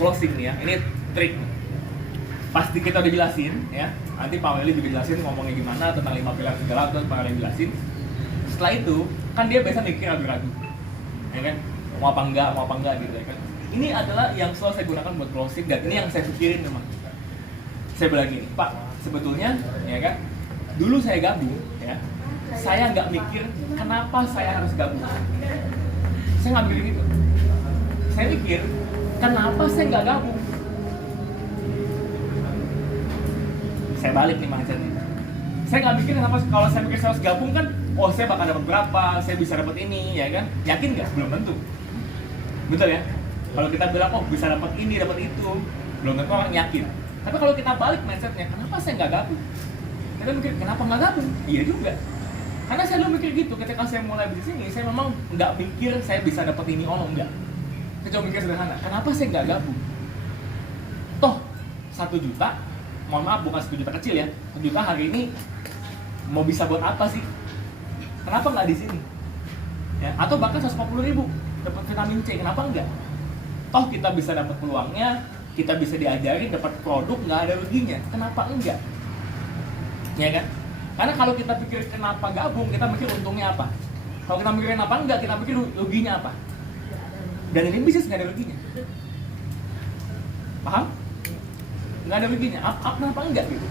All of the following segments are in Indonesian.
closing nih ya, ini trik. Pasti kita udah jelasin ya, nanti Pak Weli juga jelasin ngomongnya gimana tentang 5 pilar segala, terus Pak Weli jelasin. Setelah itu kan dia biasa mikir ragu-ragu, ya kan, mau apa enggak gitu ya kan. Ini adalah yang selalu saya gunakan buat closing, dan ini yang saya pikirin memang. Saya bilang gini, Pak, sebetulnya ya kan, dulu saya gabung ya, saya nggak mikir kenapa saya harus gabung. Saya nggak mikir gitu. Saya mikir kenapa saya nggak gabung. Saya balik nih mindsetnya. Saya nggak mikir kenapa, kalau saya mikir saya harus gabung kan, oh saya bakal dapat berapa, saya bisa dapat ini, ya kan? Yakin nggak? Belum tentu. Betul ya? Kalau kita bilang, oh bisa dapat ini, dapat itu, belum tentu orang yakin. Tapi kalau kita balik mindsetnya, kenapa saya nggak gabung? Kita mikir, kenapa nggak gabung? Iya juga. Karena saya dulu mikir gitu, ketika saya mulai bisnis ini, saya memang nggak mikir saya bisa dapat ini, enggak. Saya cuma mikir sederhana, kenapa saya nggak gabung? Toh, 1 juta, mohon maaf bukan 1 juta kecil ya, 1 juta hari ini mau bisa buat apa sih? Kenapa nggak di sini? Ya, atau bahkan 150.000 dapat vitamin C, kenapa enggak? Toh kita bisa dapat peluangnya, kita bisa diajarin dapat produk, nggak ada ruginya, kenapa enggak? Ya kan? Karena kalau kita pikir kenapa gabung, kita mikir untungnya apa. Kalau kita mikirin apa enggak, kita pikir ruginya apa. Dan ini bisnis nggak ada ruginya. Paham? Nggak ada ruginya. Kenapa enggak gitu?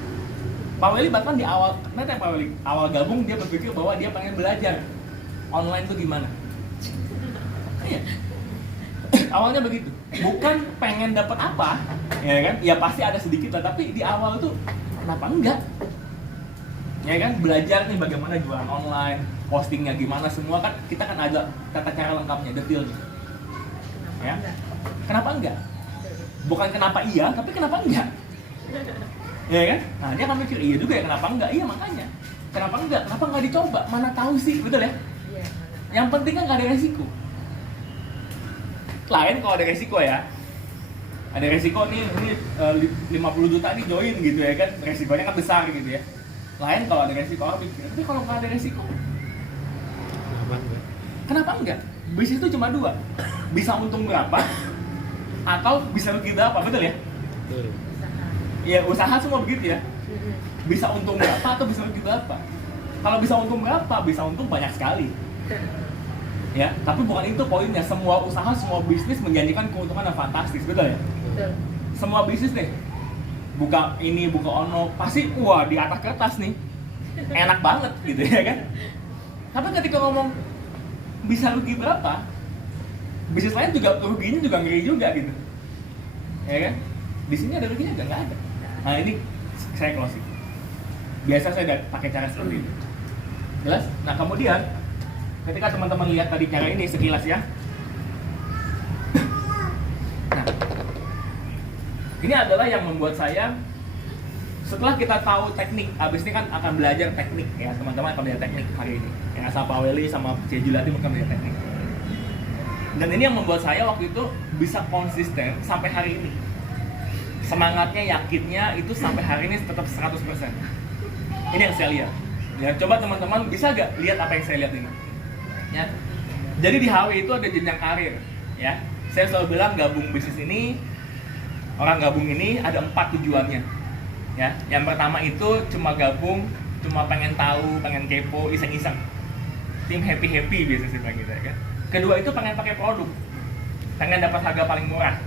Pak Weli bahkan di awal, nanti Pak Weli awal gabung dia berpikir bahwa dia pengen belajar online itu gimana. Iya. Awalnya begitu. Bukan pengen dapat apa, ya kan? Ya pasti ada sedikit lah, tapi di awal tuh kenapa enggak? Ya kan, belajar nih bagaimana jualan online, postingnya gimana, semua kan kita kan ada tata cara lengkapnya, detailnya. Ya, kenapa enggak? Bukan kenapa iya, tapi kenapa enggak? Ya kan? Nah dia akan mikir, iya juga ya, kenapa enggak? Iya makanya, kenapa enggak? Kenapa enggak dicoba? Mana tahu sih, betul ya? Yang penting kan nggak ada resiko. Lain kalau ada resiko ya, ada resiko nih, ini 50 juta nih join gitu ya kan, resikonya kan besar gitu ya. Lain kalau ada resiko, orang mikir, tapi kalau nggak ada resiko, kenapa enggak? Bisnis itu cuma 2, bisa untung berapa, atau bisa rugi berapa, betul ya? Ya usaha semua begitu ya, bisa untung berapa atau bisa rugi berapa. Kalau bisa untung berapa, bisa untung banyak sekali. Ya, tapi bukan itu poinnya. Semua usaha, semua bisnis menjanjikan keuntungan yang fantastis, betul ya? Betul. Semua bisnis nih, buka ini, buka ono, pasti wah di atas kertas nih, enak banget gitu ya kan? Tapi ketika ngomong bisa rugi berapa, bisnis lain juga ruginya juga ngeri juga gitu, ya kan? Di sini ada ruginya nggak ada. Nah ini saya closing. Biasa saya pakai cara seperti ini. Jelas? Nah kemudian ketika teman-teman lihat tadi cara ini sekilas ya. Nah, ini adalah yang membuat saya, setelah kita tahu teknik, abis ini kan akan belajar teknik ya, teman-teman akan belajar teknik hari ini. Yang sama Pak Weli sama C. Julati akan belajar teknik. Dan ini yang membuat saya waktu itu bisa konsisten sampai hari ini. Semangatnya, yakinnya itu sampai hari ini tetap 100%. Ini yang saya lihat. Ya, coba teman-teman bisa gak lihat apa yang saya lihat ini? Ya. Jadi di HW itu ada jenjang karir, ya. Saya selalu bilang gabung bisnis ini, orang gabung ini ada 4 tujuannya. Ya, yang pertama itu cuma gabung, cuma pengen tahu, pengen kepo, iseng-iseng. Tim happy biasanya sih gitu ya kan. Kedua itu pengen pakai produk, pengen dapat harga paling murah.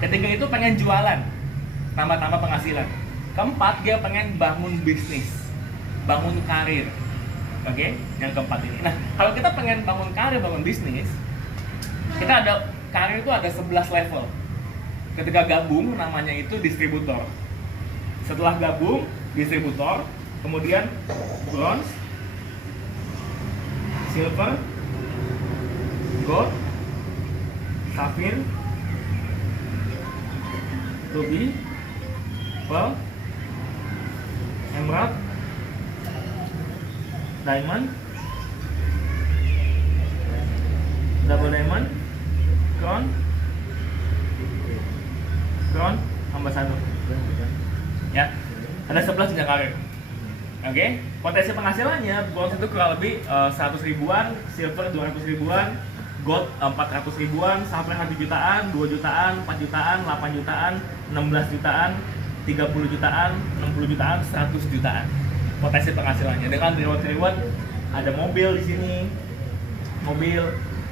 Ketiga itu pengen jualan, tambah-tambah penghasilan. Keempat dia pengen bangun bisnis, bangun karir. Oke, yang keempat ini. Nah, kalau kita pengen bangun karir, bangun bisnis, kita ada karir itu ada 11 level. Ketika gabung namanya itu distributor. Setelah gabung distributor, kemudian bronze, silver, gold, sapphire, ruby, pearl, emerald, diamond, double diamond, crown, tambah 1. Ya, ada 11 jenjang karir. Oke, potensi penghasilannya bronze itu kurang lebih 100 ribuan, silver 200 ribuan, gold 400 ribuan, silver 1 jutaan, 2 jutaan, 4 jutaan, 8 jutaan, 16 jutaan, 30 jutaan, 60 jutaan, 100 jutaan potensi penghasilannya. Dengan reward ada mobil di sini, mobil,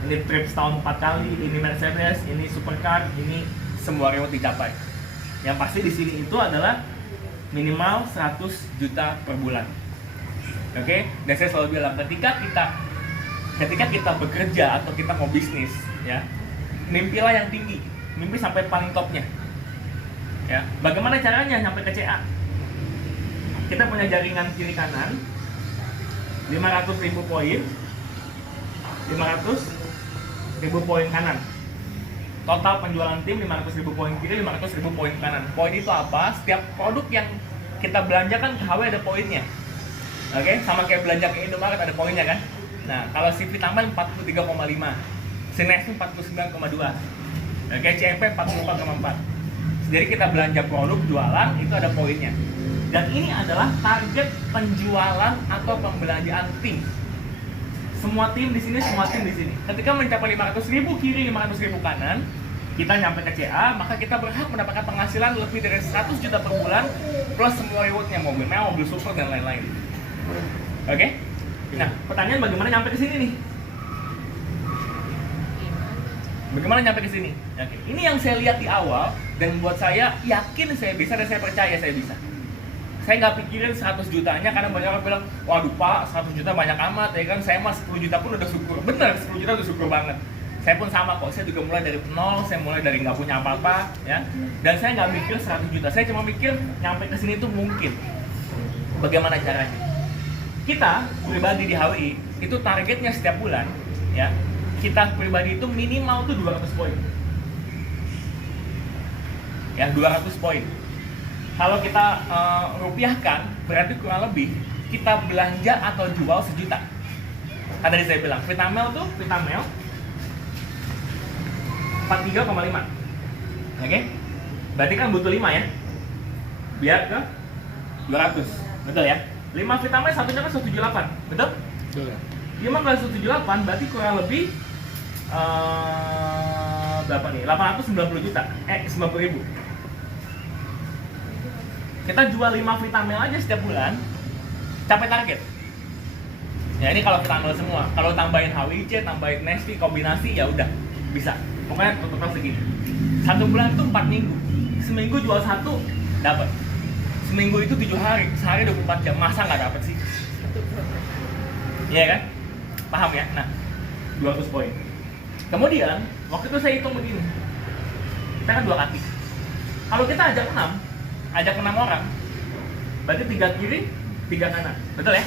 ini trip setahun 4 kali, ini Mercedes, ini supercar, ini semua reward dicapai. Yang pasti di sini itu adalah minimal 100 juta per bulan. Oke, dan saya selalu bilang ketika kita bekerja atau kita mau bisnis, ya, mimpilah yang tinggi, mimpi sampai paling topnya. Ya, bagaimana caranya sampai ke CA? Kita punya jaringan kiri kanan, 500.000 poin, 500.000 poin kanan. Total penjualan tim 500.000 poin kiri, 500.000 poin kanan. Poin itu apa? Setiap produk yang kita belanjakan ke HW ada poinnya. Oke, sama kayak belanja ke Indomaret ada poinnya kan? Nah, kalau si Vitamin 43,5, si Nestle 49,2, oke, CMP 44,4. Jadi kita belanja produk, jualan, itu ada poinnya. Dan ini adalah target penjualan atau pembelanjaan tim. Semua tim di sini, semua tim di sini. Ketika mencapai 500.000 kiri, 500.000 kanan, kita nyampe ke CA, maka kita berhak mendapatkan penghasilan lebih dari 100 juta per bulan, plus semua rewardnya, mobil mewah, mobil super, dan lain-lain. Oke? Nah, pertanyaan bagaimana nyampe ke sini nih? Bagaimana nyampe ke sini? Oke. Ini yang saya lihat di awal, dan buat saya yakin saya bisa, dan saya percaya saya bisa. Saya nggak pikirin 100 jutanya, karena banyak orang bilang, waduh Pak, 100 juta banyak amat, ya kan, saya mah 10 juta pun udah syukur. Bener, 10 juta udah syukur banget. Saya pun sama kok, saya juga mulai dari nol, saya mulai dari nggak punya apa-apa, ya. Dan saya nggak mikir 100 juta, saya cuma mikir nyampe ke sini itu mungkin. Bagaimana caranya? Kita pribadi di HWI, itu targetnya setiap bulan, ya, kita pribadi itu minimal tuh 200 poin. Ya, 200 poin. Kalau kita rupiahkan, berarti kurang lebih kita belanja atau jual sejuta. Kan tadi saya bilang, Vitamel tuh, Vitamel 43,5. Oke? Berarti kan butuh 5 ya? Biar ke 200. Betul ya? 5 Vitamel satunya kan 178. Betul? Betul ya. 5 kali 178 berarti kurang lebih berapa nih? 890 juta. 90 ribu. Kita jual 5 Vitamel aja setiap bulan, capai target. Ya ini kalau Vitamel semua. Kalau tambahin HWC, tambahin Nestle, kombinasi ya udah bisa. Pokoknya total segini. 1 bulan itu 4 minggu. Seminggu jual 1 dapat. Seminggu itu 7 hari, sehari 24 jam. Masa nggak dapat sih? Iya kan? Paham ya? Nah, 200 poin. Kemudian, waktu itu saya hitung begini. Kita kan 2 kaki. Kalau kita ajak 6 orang, berarti 3 kiri, 3 kanan. Betul ya?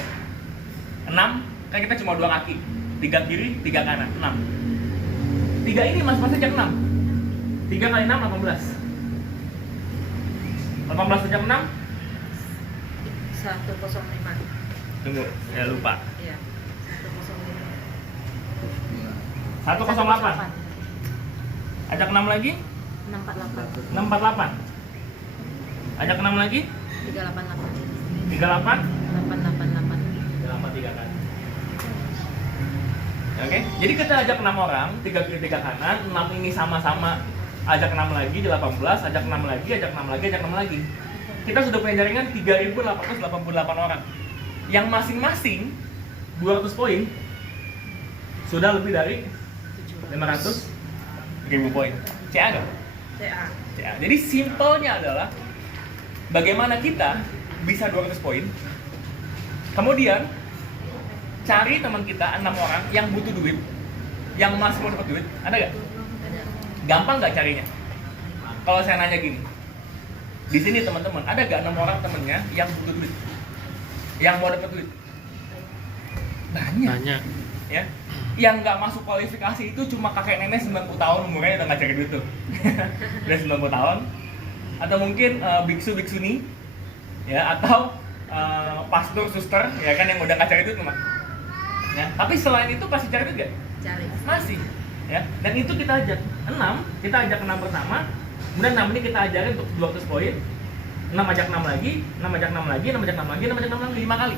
6, kan kita cuma 2 kaki. 3 kiri, 3 kanan, 6. 3 ini mas-mas ajak 6. 3 kali 6, 18. 18 ajak 6? 105. Tunggu, ya lupa. Iya. 108. Ajak 6 lagi? 648. 648. Ajak 6 lagi? 388. 38? 888. 3 kan. Oke, jadi kita ajak 6 orang, 3 kiri 3 kanan, 6 ini sama-sama ajak 6 lagi di 18, ajak 6 lagi, ajak 6 lagi, ajak 6 lagi. Kita sudah punya jaringan 3.888 orang. Yang masing-masing 200 poin sudah lebih dari 500.000 poin. CA nggak? CA. CA. Jadi simpelnya adalah bagaimana kita bisa 200 poin. Kemudian cari teman kita 6 orang yang butuh duit, yang masih mau dapat duit. Ada nggak? Gampang nggak carinya? Kalau saya nanya gini, di sini teman-teman, ada nggak 6 orang temennya yang butuh duit, yang mau dapat duit? Banyak. Ya, yang nggak masuk kualifikasi itu cuma kakek nenek 90 tahun umurnya udah nggak cari duit tuh. Udah 90 tahun. Atau mungkin biksu-biksuni, ya, atau pastor, suster, ya kan, yang udah nggak cari duit cuma. Ya, tapi selain itu pasti cari duit nggak? Cari. Masih. Ya, dan itu kita ajak 6, kita ajak 6 pertama, kemudian 6 ini kita ajarin untuk 200 poin, 6 ajak 6 lagi, 6 ajak 6 lagi, 6 ajak 6 lagi, 6 ajak 6 lagi, 5 kali.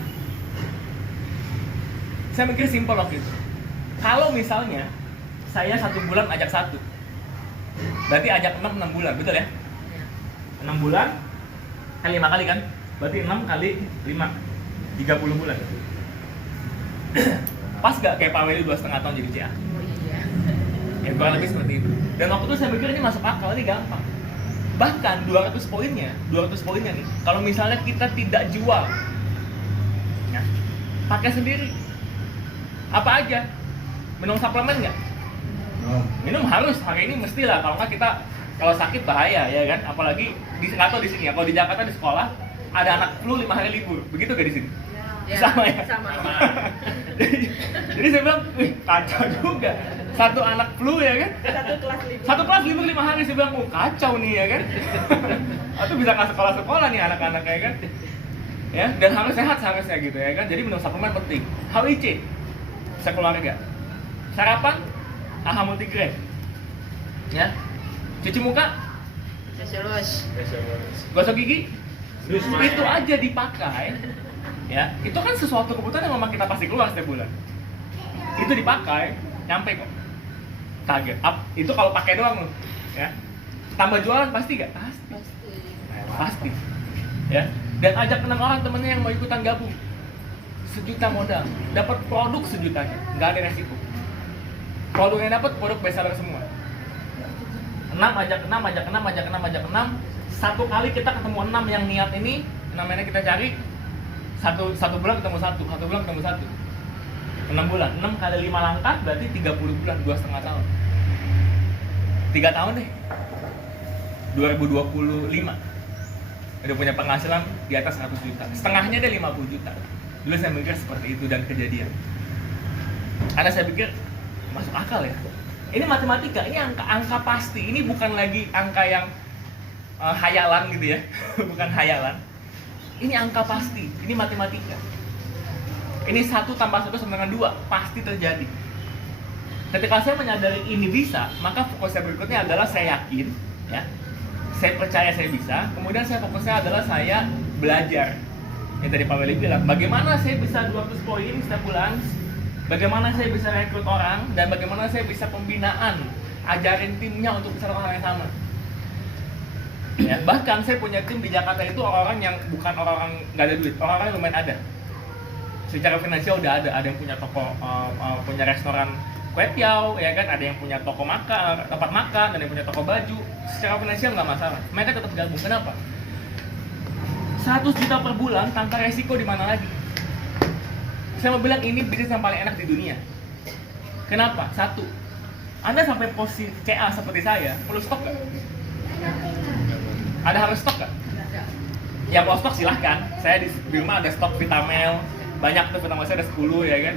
Saya mikir simpel waktu itu. Kalau misalnya saya 1 bulan ajak 1. Berarti ajak 6 bulan, betul ya? Iya. 6 bulan kan 5 kali kan? Berarti 6 kali 5 30 bulan. Pas gak kayak Pak Weli 2,5 tahun jadi CA? Oh iya. Ya kurang lebih seperti itu. Dan waktu itu saya pikir ini masuk akal, ini gampang. Bahkan 200 poinnya nih, kalau misalnya kita tidak jual, ya, pakai sendiri. Apa aja? Minum suplemen nggak? Minum harus, hari ini mestilah. Kalau nggak kita, kalau sakit bahaya ya kan. Apalagi di atau di sini ya. Kalau di Jakarta di sekolah ada anak flu 5 hari libur, begitu gak di sini? Ya, Sama ya? Sama. jadi saya bilang, wih kacau juga. Satu anak flu ya kan? Satu kelas libur 5 hari, saya bilang, oh kacau nih ya kan? Atau bisa nggak sekolah-sekolah nih anak-anak ya kan? Ya, dan harus sehat seharusnya gitu ya kan? Jadi minum suplemen penting. HIC, sekeluarga. Sarapan, AHA multigrain. Ya. Cuci muka, Terus. gosok gigi, itu aja dipakai. Ya, itu kan sesuatu kebutuhan yang memang kita pasti keluar setiap bulan. Itu dipakai, nyampe kok. Target up, itu kalau pakai doang loh, ya. Tambah jualan pasti gak? Pasti. Ya. Dan ajak 6 orang temennya yang mau ikutan gabung. 1 juta modal, dapat produk 1 jutanya, nggak ada resiko. Produk yang dapat produk bestseller semua. 6 ajak 6. Satu kali kita ketemu 6 yang niat ini, namanya kita cari satu bulan ketemu satu bulan ketemu satu. 6 bulan, 6 kali 5 langkah berarti 30 bulan, 2,5 tahun. 3 tahun deh. 2025 udah punya penghasilan di atas 100 juta. Setengahnya deh 50 juta. Dulu saya mikir seperti itu dan kejadian. Karena saya pikir masuk akal ya. Ini matematika, ini angka pasti. Ini bukan lagi angka yang hayalan gitu ya. Bukan hayalan. Ini angka pasti, ini matematika. Ini 1 tambah 1 sama dengan 2, pasti terjadi. Ketika saya menyadari ini bisa, maka fokus saya berikutnya adalah saya yakin, ya, saya percaya saya bisa. Kemudian saya fokusnya adalah saya belajar. Yang tadi Pak Weli bilang, bagaimana saya bisa 200 poin setiap bulan, bagaimana saya bisa rekrut orang, dan bagaimana saya bisa pembinaan, ajarin timnya untuk bisa lakukan hal yang sama. Ya, bahkan saya punya tim di Jakarta itu orang-orang yang bukan orang-orang nggak ada duit, orang-orang yang lumayan ada. Secara finansial udah ada yang punya toko, punya restoran kue tiaw, ya kan, ada yang punya toko makan, tempat makan, dan yang punya toko baju. Secara finansial nggak masalah, mereka tetap gabung. Kenapa? 100 juta per bulan tanpa resiko di mana lagi? Saya mau bilang ini bisnis yang paling enak di dunia. Kenapa? 1, Anda sampai posisi CA seperti saya, perlu stok nggak? Ada harus stok nggak? Ya mau stok silahkan. Saya di rumah ada stok Vitamel, banyak tuh Vitamel saya ada 10 ya kan.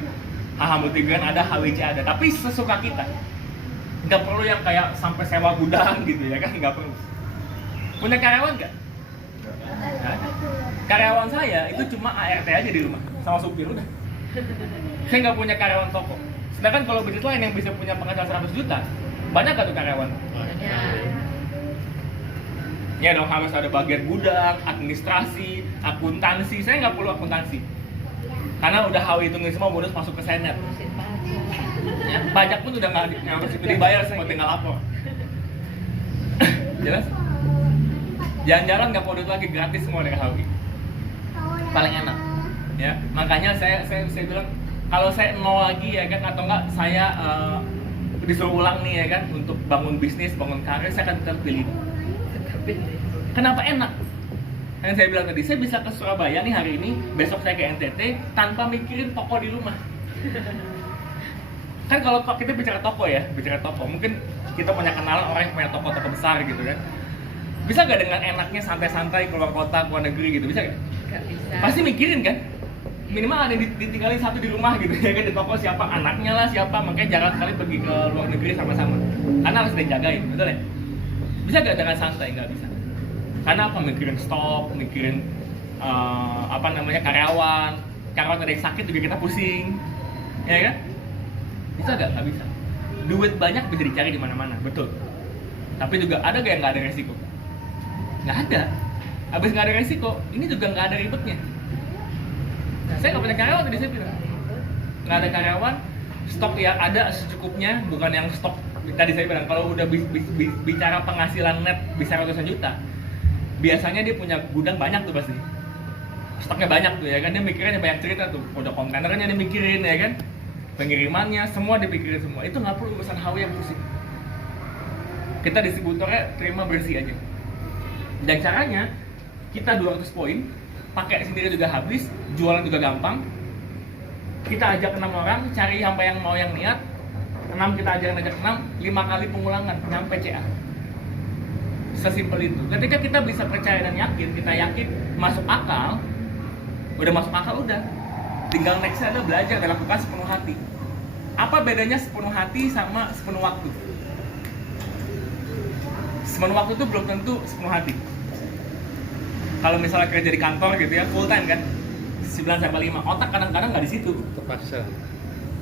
AHA multigrain ada, HWC ada. Tapi sesuka kita. Nggak perlu yang kayak sampai sewa gudang gitu ya kan, nggak perlu. Punya karyawan nggak? Nah, karyawan saya itu cuma ART aja di rumah sama supir udah. Saya nggak punya karyawan toko. Sedangkan kalau bisnis lain yang bisa punya penghasilan 100 juta, banyak nggak tuh karyawan? Ya dong, harus ada bagian gudang, administrasi, akuntansi. Saya nggak perlu akuntansi karena udah HW hitungin semua, bonus masuk ke senet. Ya, pajak pun udah nggak harus itu dibayar, semua tinggal lapor. Jelas? Jalan-jalan nggak perlu duit lagi, gratis semua dengan HW. Paling enak. Ya, makanya saya bilang kalau saya nol lagi ya kan, atau enggak saya disuruh ulang nih ya kan untuk bangun bisnis, bangun karir, saya akan tetap pilih. Kenapa enak? Yang saya bilang tadi, saya bisa ke Surabaya nih hari ini, besok saya ke NTT tanpa mikirin toko di rumah. Kan kalau kita bicara toko ya, mungkin kita punya kenalan orang yang punya toko-toko besar gitu kan. Bisa gak dengan enaknya santai-santai keluar kota, keluar negeri gitu, bisa gak? Gak bisa. Pasti mikirin kan? Minimal ada yang ditinggalin 1 di rumah gitu ya kan, di toko siapa, anaknya lah siapa, makanya jarang sekali pergi ke luar negeri sama-sama. Karena harus dijagain, betul ya? Bisa gak dengan santai? Nggak bisa. Karena apa? Mikirin stok, mikirin karyawan ada yang sakit juga kita pusing, ya kan? Bisa gak? Nggak bisa. Duit banyak bisa dicari di mana-mana, betul. Tapi juga ada gak yang nggak ada resiko? Nggak ada. Abis nggak ada resiko, ini juga nggak ada ribetnya. Saya nggak punya karyawan tadi saya bilang. Nggak ada karyawan, Stok ya ada secukupnya, bukan yang stok tadi saya bilang kalau udah bicara penghasilan net bisa ratusan juta, biasanya dia punya gudang banyak tuh pasti. Stoknya banyak tuh ya kan, dia mikirin banyak cerita tuh, udah kontainernya dia mikirin ya kan, pengirimannya semua dipikirin semua. Itu nggak perlu urusan HW yang pusing. Kita distributornya terima bersih aja. Dan caranya kita 200 poin, pakai sendiri juga habis, jualan juga gampang. Kita ajak 6 orang, cari sampai yang mau yang niat. 6 kita ajak 6, 5 kali pengulangan nyampe CA. Sesimpel itu. Ketika kita bisa percaya dan yakin, kita yakin masuk akal, udah masuk akal udah. Tinggal nextnya ada belajar dan lakukan sepenuh hati. Apa bedanya sepenuh hati sama sepenuh waktu? Sepenuh waktu itu belum tentu sepenuh hati. Kalau misalnya kerja di kantor gitu ya, full time kan, 9 sampai 5, otak kadang-kadang nggak di situ. Terpaksa.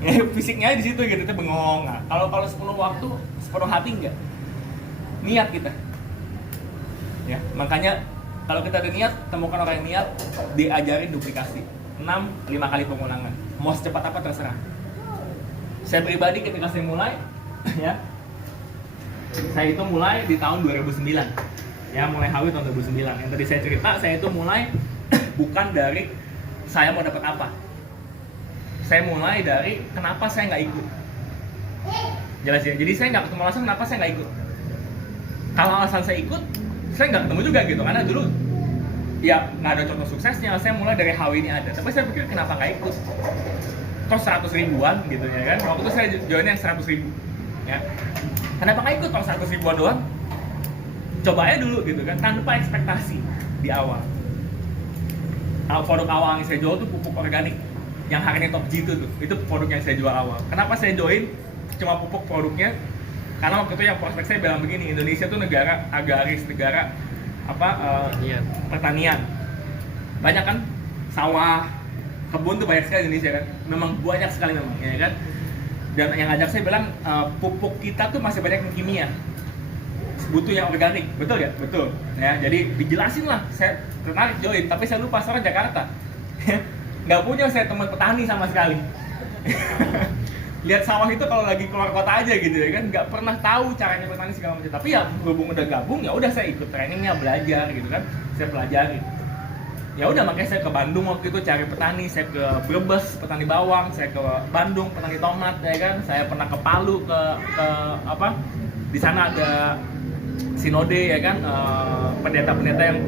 Ya, fisiknya di situ gitu, itu bengong. Nah, kalau sepenuh waktu, sepenuh hati enggak. Niat kita. Ya, makanya kalau kita ada niat, temukan orang yang niat, diajarin duplikasi. 6, 5 kali pengulangan. Mau secepat apa terserah. Saya pribadi ketika saya mulai, ya, saya itu mulai di tahun 2009. Ya, mulai HW tahun 2009. Yang tadi saya cerita, saya itu mulai bukan dari saya mau dapat apa. Saya mulai dari kenapa saya nggak ikut. Jelas ya. Jadi saya nggak ketemu alasan kenapa saya nggak ikut. Kalau alasan saya ikut, saya nggak ketemu juga gitu. Karena dulu ya nggak ada contoh suksesnya. Saya mulai dari HW ini ada. Tapi saya pikir kenapa nggak ikut. Terus 100 ribuan gitu ya kan. Waktu itu saya join yang 100 ribu. Ya. Kenapa nggak ikut kalau 100 ribuan doang? Coba aja dulu gitu kan, tanpa ekspektasi di awal. Produk awal yang saya jual tuh pupuk organik yang hari ini top G itu produk yang saya jual awal. Kenapa saya join cuma pupuk produknya? Karena waktu itu yang prospek saya bilang begini, Indonesia tuh negara agraris, negara pertanian. Banyak kan sawah, kebun tuh banyak sekali di Indonesia kan. Memang banyak sekali memang, ya kan. Dan yang ajak saya bilang pupuk kita tuh masih banyak yang kimia. Butuh yang organik, betul ya? Betul. Ya, jadi dijelasin lah. Saya tertarik join, tapi saya lupa pasarnya Jakarta. Nggak punya saya teman petani sama sekali. Lihat sawah itu kalau lagi keluar kota aja gitu ya kan, nggak pernah tahu caranya bertani segala macam. Tapi ya berhubung udah gabung ya udah saya ikut trainingnya, belajar gitu kan, saya pelajari. Ya udah makanya saya ke Bandung waktu itu cari petani, saya ke Brebes petani bawang, saya ke Bandung petani tomat ya kan, saya pernah ke Palu ke apa di sana ada sinode ya kan, pendeta-pendeta yang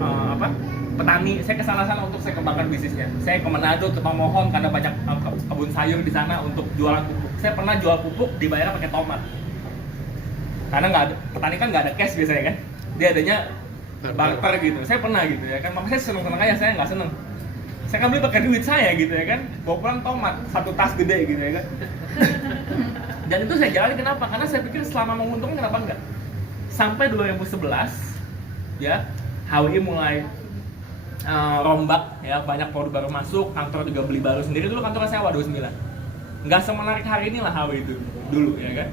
petani. Saya ke sana untuk saya kembangkan bisnisnya. Saya ke Manado, ke Tomohon karena banyak kebun sayur di sana untuk jualan pupuk. Saya pernah jual pupuk dibayar pakai tomat. Karena nggak ada, petani kan nggak ada cash biasanya kan. Dia adanya barter gitu. Saya pernah gitu ya kan. Makanya saya seneng-seneng aja, saya nggak seneng. Saya kan beli pakai duit saya gitu ya kan. Bawa pulang tomat, satu tas gede gitu ya kan. Dan itu saya jalani kenapa? Karena saya pikir selama menguntungkan kenapa enggak? Sampai 2011 ya, HWI mulai rombak ya, banyak produk baru masuk, kantor juga beli baru sendiri. Dulu kantornya sewa 29. Nggak semenarik hari ini lah HWI itu dulu ya kan.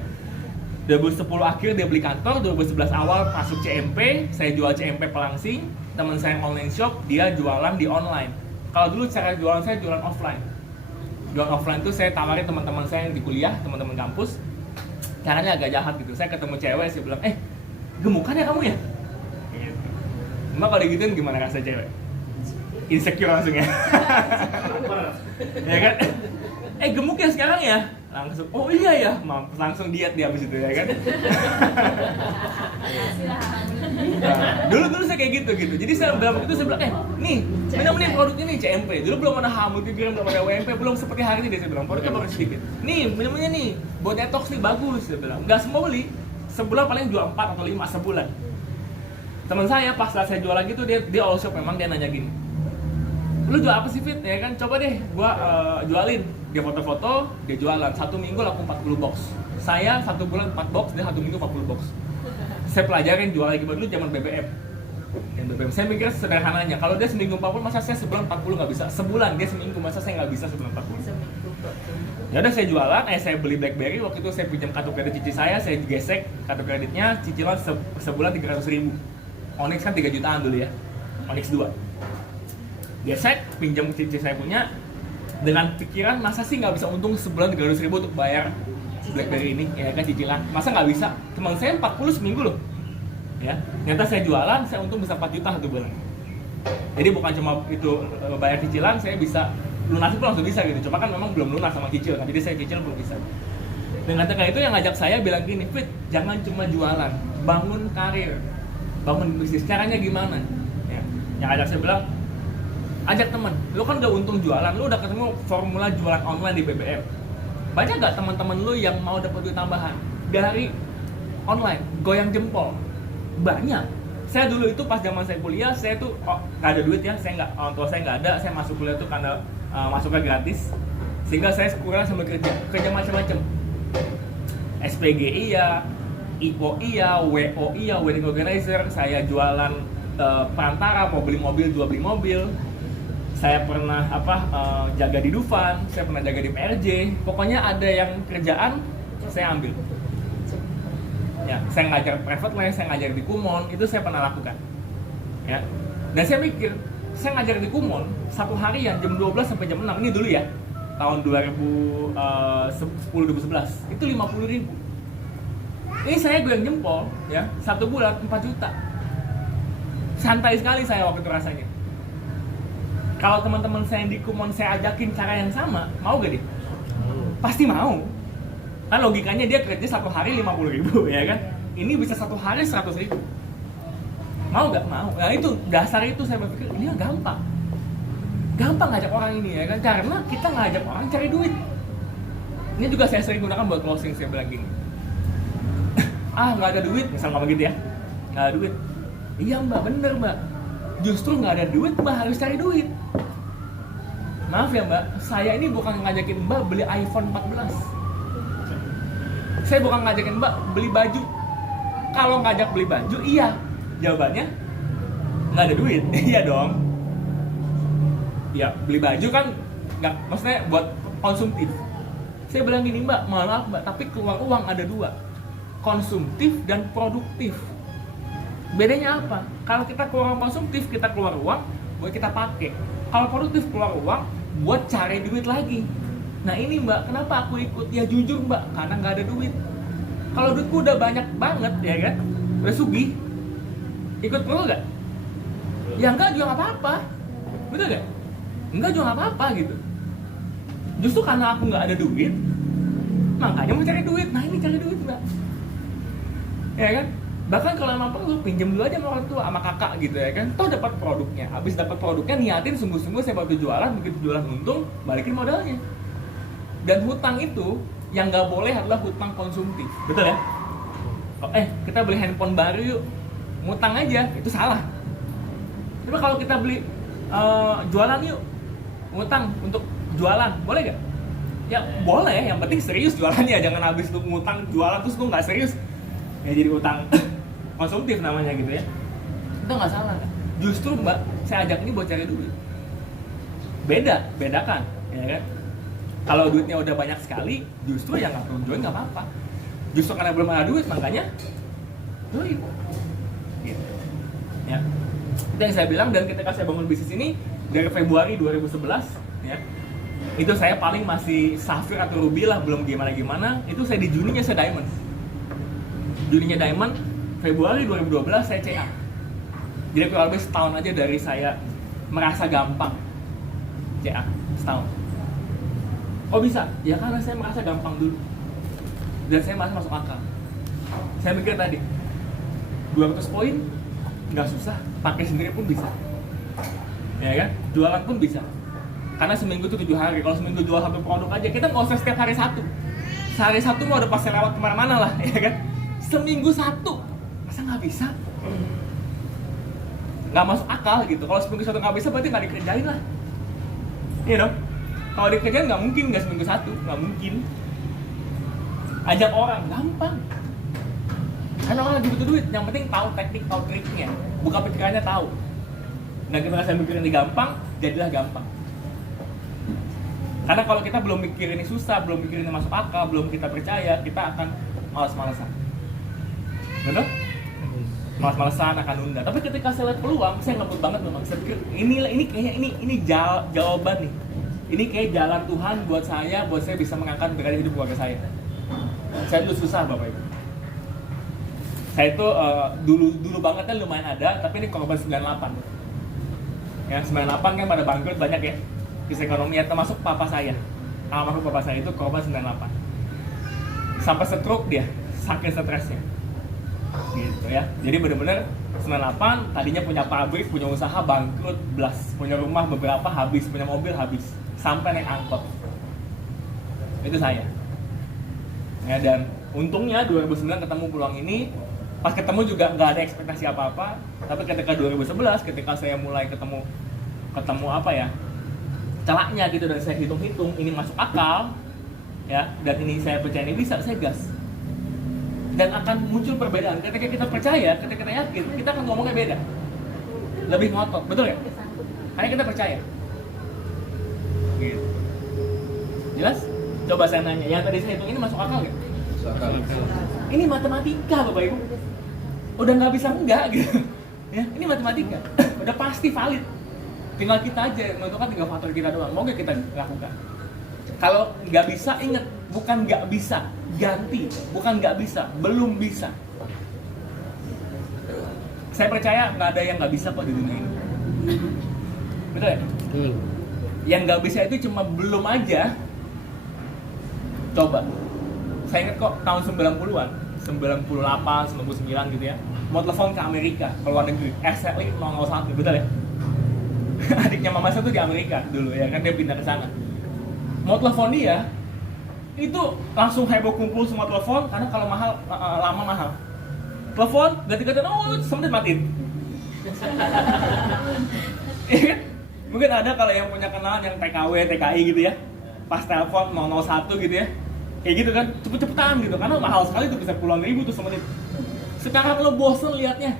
2010 akhir dia beli kantor, 2011 awal masuk CMP, saya jual CMP Pelangsing, teman saya yang online shop, dia jualan di online. Kalau dulu cara jualan saya jualan offline. Jualan offline tuh saya tawarin teman-teman saya yang di kuliah, teman-teman kampus. Caranya agak jahat gitu. Saya ketemu cewek, saya bilang, gemukan ya kamu ya? Gitu. Mbak kalau digituin gimana rasa cewek? Insecure langsung ya? Ya kan? Gemuk ya sekarang ya? Langsung, oh iya ya, mampus, langsung diet dia abis itu ya kan? Nah, dulu saya kayak gitu. Jadi saya bilang begitu, saya bilang, nih, minum produk ini CMP. Dulu belum ada multigram, belum ada WMP, belum seperti hari ini saya bilang, produknya baru sedikit. Nih, minumnya nih, buat detox nih bagus, saya bilang. Nggak semua beli, sebulan paling jual 4 atau 5 sebulan. Teman saya pas saya jual lagi tuh dia all shop, memang dia nanya gini, lu jual apa sih Fit? Ya kan, coba deh gua jualin. Dia foto-foto, dia jualan. 1 minggu laku 40 box. Saya 1 bulan 4 box, dia 1 minggu 40 box. Saya pelajarin jual lagi dulu zaman BBM. Yang BBM. Saya mikir sederhananya, kalau dia seminggu 40, masa saya sebulan 40 nggak bisa? Sebulan dia seminggu, masa saya nggak bisa sebulan 40? Ya udah saya jualan, saya beli BlackBerry. Waktu itu saya pinjam kartu kredit cici saya gesek kartu kreditnya, cicilan sebulan 300 ribu. Onyx kan 3 jutaan dulu ya, Onyx 2. Gesek, pinjam cici saya punya, dengan pikiran masa sih nggak bisa untung sebulan 300.000 untuk bayar BlackBerry ini, ya kan, cicilan. Masa nggak bisa? Teman saya 40 seminggu loh, ya. Ternyata saya jualan, saya untung bisa 4 juta satu bulan. Jadi bukan cuma itu bayar cicilan, saya bisa lunasin pun langsung bisa gitu. Cuma kan memang belum lunas sama cicil kan, jadi saya cicil belum bisa. Dan ketika itu yang ngajak saya bilang gini, Fit, jangan cuma jualan, bangun karir, bangun bisnis. Caranya gimana? Ya. Yang ngajak saya bilang, ajak teman, lu kan udah untung jualan, lu udah ketemu formula jualan online di BBM. Banyak gak teman-teman lu yang mau dapat duit tambahan dari online, goyang jempol? Banyak. Saya dulu itu pas zaman saya kuliah, saya tuh gak ada duit ya, orang tua saya nggak ada, saya masuk kuliah tuh karena masuknya gratis, sehingga saya kuliah sambil kerja macam-macam. SPG iya, IPO iya, WO iya, wedding organizer, saya jualan perantara, mau beli mobil, jual beli mobil. Saya pernah jaga di Dufan, saya pernah jaga di PRJ. Pokoknya ada yang kerjaan saya ambil. Ya, saya ngajar private les, saya ngajar di Kumon, itu saya pernah lakukan. Ya. Dan saya mikir, saya ngajar di Kumon satu harian jam 12 sampai jam 6, ini dulu ya, tahun 2010-2011, itu 50.000. Ini saya goyang jempol, ya, satu bulan 4 juta. Santai sekali saya waktu itu rasanya. Kalau teman-teman saya yang di Kumon saya ajakin cara yang sama, mau gak dia? Pasti mau. Kan logikanya dia kerja satu hari 50.000, ya kan? Ini bisa satu hari 100.000. Mau gak? Mau. Nah itu, dasar itu saya berpikir, ini gampang. Gampang ngajak orang ini, ya kan? Karena kita ngajak orang cari duit. Ini juga saya sering gunakan buat closing, saya bilang gini. Nggak ada duit, misal ngomong gitu ya. Nggak ada duit. Iya mbak, bener mbak. Justru nggak ada duit, mbak harus cari duit. Maaf ya mbak, saya ini bukan ngajakin mbak beli iPhone 14. Saya bukan ngajakin mbak beli baju. Kalau ngajak beli baju, iya. Jawabannya, nggak ada duit. Iya dong. Ya, beli baju kan, nggak, maksudnya buat konsumtif. Saya bilang gini mbak, maaf mbak, tapi keluar uang ada dua. Konsumtif dan produktif. Bedanya apa? Kalau kita keluar konsumtif, kita keluar uang buat kita pakai. Kalau produktif, keluar uang buat cari duit lagi. Nah ini mbak, kenapa aku ikut? Ya jujur mbak, karena nggak ada duit. Kalau duitku udah banyak banget, ya kan? Udah sugih, ikut perlu nggak? Ya enggak juga nggak apa-apa, betul nggak? Enggak juga nggak apa-apa gitu. Justru karena aku nggak ada duit, makanya mau cari duit. Nah ini cari duit mbak, ya kan? Bahkan kalau emang perlu, pinjam dulu aja sama orang tua, sama kakak gitu ya kan. Toh dapat produknya, habis dapat produknya niatin sungguh-sungguh saya waktu jualan, begitu jualan untung, balikin modalnya. Dan hutang itu yang nggak boleh adalah hutang konsumtif, betul ya? Kita beli handphone baru yuk, ngutang aja, itu salah. Tapi kalau kita beli jualan yuk, ngutang untuk jualan, boleh nggak? Ya boleh, yang penting serius jualannya, jangan habis lu ngutang jualan terus lu nggak serius, ya jadi utang konsumtif namanya gitu ya. Itu nggak salah kan? Justru mbak, saya ajak ini buat cari duit. Bedakan, ya kan? Kalau duitnya udah banyak sekali, justru yang nggak perlu join nggak apa-apa. Justru karena belum ada duit, makanya join. Gitu. Ya. Itu yang saya bilang, dan ketika saya bangun bisnis ini dari Februari 2011, ya, itu saya paling masih safir atau ruby lah, belum gimana-gimana. Itu saya di Juninya saya diamond. Juninya diamond, Februari 2012 saya CA. Jadi kurang lebih setahun aja dari saya merasa gampang CA, setahun. Oh bisa? Ya karena saya merasa gampang dulu. Dan saya merasa masuk akal. Saya mikir tadi, 200 poin nggak susah, pakai sendiri pun bisa. Ya kan? Jualan pun bisa. Karena seminggu itu 7 hari. Kalau seminggu jual satu produk aja, kita nggak usah setiap hari satu. Sehari satu mau udah pasti lewat kemana-mana lah, ya kan? Seminggu satu, masa nggak bisa? Nggak masuk akal gitu. Kalau seminggu satu nggak bisa, berarti nggak dikerjain lah. Iya dong? Kalau dikerjain nggak mungkin nggak seminggu satu, nggak mungkin. Ajak orang, gampang. Karena orang lagi butuh duit, yang penting tahu teknik, tahu triknya, buka pikirannya tahu. Nah ketika saya mikirin ini gampang, jadilah gampang. Karena kalau kita belum mikir ini susah, belum mikir ini masuk akal, belum kita percaya, kita akan malas-malasan. Betul? Malas-malasan akan nunda. Tapi ketika saya lihat peluang, saya ngebut banget memang. Saya pikir ini kayaknya ini jawaban nih. ini kayak jalan Tuhan buat saya bisa mengangkat berat hidup keluarga saya. Saya dulu susah Bapak Ibu. Saya itu dulu banget kan lumayan ada, tapi ini korban 98. Ya 98 kan pada bangkrut banyak ya. Kisah ekonomi ya, termasuk papa saya. Almarhum papa saya itu korban 98. Sampai stroke dia, saking stresnya. Gitu ya. Jadi benar-benar 98 tadinya punya pabrik, punya usaha bangkrut, blast, punya rumah beberapa habis, punya mobil habis, sampai naik angkot. Itu saya. Ya, dan untungnya 2009 ketemu peluang ini, pas ketemu juga nggak ada ekspektasi apa-apa, tapi ketika 2011 ketika saya mulai ketemu apa ya, celaknya gitu, dan saya hitung-hitung ini masuk akal ya, dan ini saya percaya ini bisa, saya gas. Dan akan muncul perbedaan ketika kita percaya, ketika kita yakin, kita akan ngomongnya beda, lebih ngotot, betul ya? Hanya kita percaya gitu. Jelas? Coba saya nanya, yang tadi saya hitung ini masuk akal nggak? Masuk akal. Ini matematika Bapak Ibu, udah nggak bisa enggak gitu ya, ini matematika udah pasti valid, tinggal kita aja menentukan, tinggal faktor kita doang mau nggak kita lakukan. Kalau nggak bisa, ingat, bukan nggak bisa, ganti, bukan nggak bisa, belum bisa. Saya percaya nggak ada yang nggak bisa kok di dunia ini, betul ya? Yang nggak bisa itu cuma belum aja. Coba, saya ingat kok tahun 90-an, 98, 99 gitu ya, mau telepon ke Amerika, ke luar negeri, exactly 001, betul ya? Adiknya mama saya tuh di Amerika dulu ya kan, dia pindah ke sana. Mau telepon dia, itu langsung heboh kumpul semua telepon, karena kalau mahal, lama mahal. Telepon, ganti-ganti, oh semenit matiin. Mungkin ada kalau yang punya kenalan yang TKW, TKI gitu ya, pas telepon 001 gitu ya, kayak gitu kan, cepet-cepetan gitu, karena mahal sekali tuh, bisa puluhan ribu tuh semenit. Sekarang lo bosen liatnya,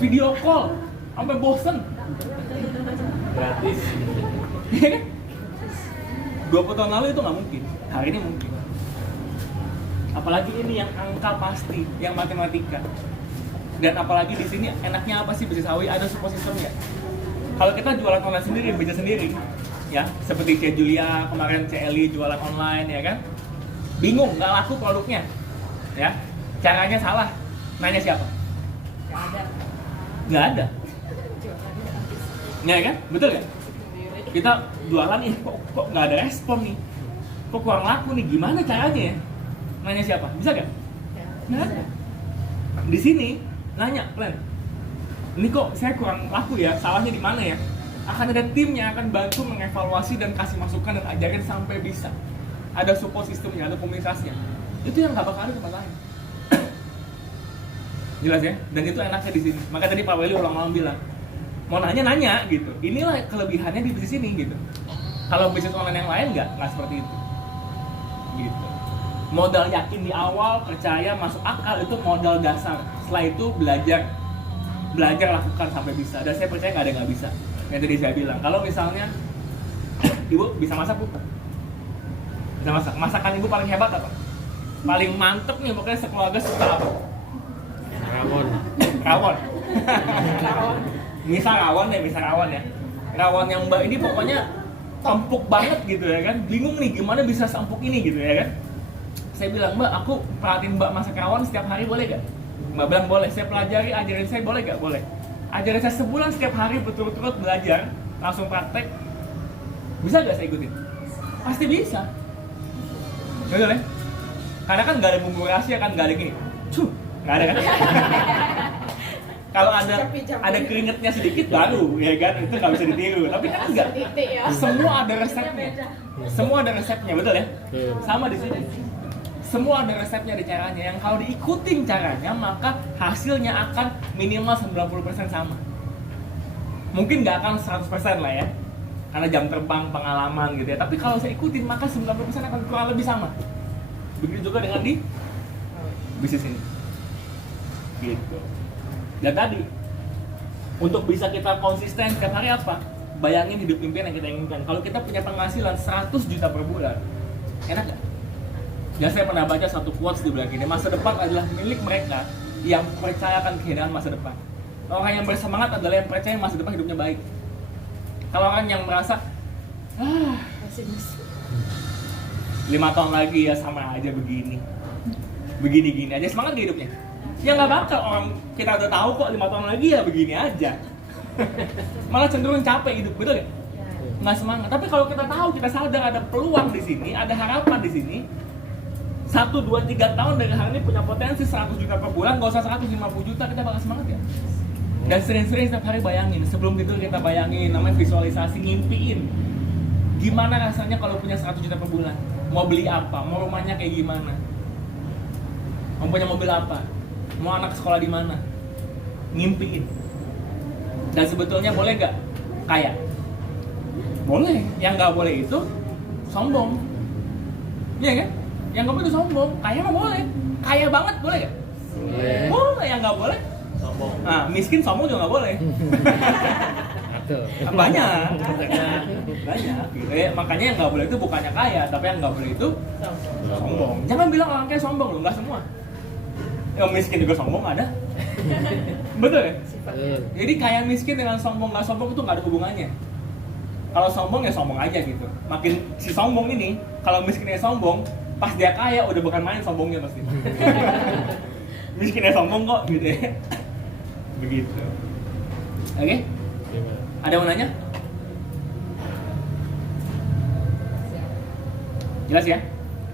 video call, sampai bosen, gratis. 20 tahun lalu itu nggak mungkin, hari ini mungkin. Apalagi ini yang angka pasti, yang matematika. Dan apalagi di sini enaknya apa sih bisnis Awi, ada support system-nya. Kalau kita jualan online sendiri, bisnis sendiri, ya seperti Cia Julia kemarin, Eli jualan online ya kan, bingung nggak laku produknya, ya caranya salah, nanya siapa? Nggak ada, ya kan, betul kan? Kita jualan nih, kok nggak ada respon nih, kok kurang laku nih, gimana caranya ya? Nanya siapa? Bisa gak? Nggak ada. Di sini nanya plan, ini kok saya kurang laku ya, salahnya di mana ya? Akan ada tim yang akan bantu mengevaluasi dan kasih masukan dan ajarin sampai bisa. Ada support systemnya, ada komunikasinya. Itu yang nggak bakal ada tempat lain. Jelas ya? Dan itu enaknya di sini. Maka tadi Pak Weli ulang-ulang bilang, mau nanya gitu. Inilah kelebihannya di bisnis ini gitu. Kalau bisnis online yang lain nggak seperti itu. Gitu. Modal yakin di awal, percaya, masuk akal, itu modal dasar. Setelah itu belajar lakukan sampai bisa. Dan saya percaya nggak ada yang nggak bisa. Yang tadi saya bilang, kalau misalnya ibu bisa masak bu, bisa masak. Masakan ibu paling hebat apa? Paling mantep nih, pokoknya sekeluarga suka apa? Rawon. Misal rawon ya. Rawon yang mbak ini pokoknya empuk banget gitu ya kan. Bingung nih gimana bisa seempuk ini gitu ya kan. Saya bilang, mbak, aku perhatiin mbak masak rawon setiap hari, boleh gak? Mbak bilang boleh. Saya pelajari, ajarin saya, boleh gak? Boleh. Ajarin saya sebulan setiap hari berturut-turut belajar, langsung praktek. Bisa gak saya ikutin? Pasti bisa. Betul ya? Karena kan gak ada bumbu rahasia kan, gak ada gini. Nggak ada kan? Kalau ada keringetnya sedikit baru, ya kan, itu nggak bisa ditiru. Tapi kan enggak. Semua ada resepnya. Semua ada resepnya, betul ya? Sama di sini. Semua ada resepnya, ada caranya. Yang kalau diikutin caranya, maka hasilnya akan minimal 90% sama. Mungkin nggak akan 100% lah ya, karena jam terbang, pengalaman gitu ya. Tapi kalau saya ikutin, maka 90% akan kurang lebih sama. Begitu juga dengan di bisnis ini. Gitu. Dan tadi, untuk bisa kita konsisten setiap hari apa? Bayangin hidup impian yang kita inginkan. Kalau kita punya penghasilan 100 juta per bulan, enak gak? Ya saya pernah baca satu quotes di bulan ini, masa depan adalah milik mereka yang percaya akan keindahan masa depan. Orang yang bersemangat adalah yang percaya masa depan hidupnya baik. Kalau orang yang merasa Masih bisa. 5 tahun lagi ya sama aja begini aja semangat gak hidupnya? Ya nggak bakal, orang kita udah tahu kok 5 tahun lagi ya begini aja. Malah cenderung capek hidup, betul ya? Nggak semangat. Tapi kalau kita tahu, kita sadar ada peluang di sini, ada harapan di sini. 1, 2, 3 tahun dari hari ini punya potensi 100 juta per bulan, nggak usah 150 juta, kita bakal semangat ya. Dan sering-sering setiap hari bayangin, sebelum tidur kita bayangin, namanya visualisasi, ngimpiin. Gimana rasanya kalau punya 100 juta per bulan? Mau beli apa? Mau rumahnya kayak gimana? Mau punya mobil apa? Mau anak sekolah di mana? Ngimpiin. Dan sebetulnya boleh nggak kaya? Boleh. Yang nggak boleh itu sombong. Iya kan? Yang nggak boleh itu sombong. Kaya mah boleh. Kaya banget boleh nggak? Boleh. Boleh. Yang nggak boleh Sombong. nah, miskin sombong juga nggak boleh. Betul. Banyak gitu ya. Makanya yang nggak boleh itu bukannya kaya, tapi yang nggak boleh itu sombong. Jangan bilang orang kaya sombong loh, nggak semua. Yang miskin juga sombong ada. Betul ya? Betul. Jadi kaya miskin dengan sombong nggak sombong itu nggak ada hubungannya. Kalau sombong ya sombong aja gitu. Makin si sombong ini, kalau miskinnya sombong, pas dia kaya udah bukan main sombongnya pasti. Miskinnya sombong kok gitu ya. Begitu. Oke? Gimana? Ada yang mau nanya? Jelas ya?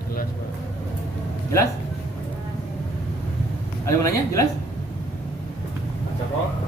Jelas, Pak. Jelas? Ada yang mau nanya? Jelas? Cakep.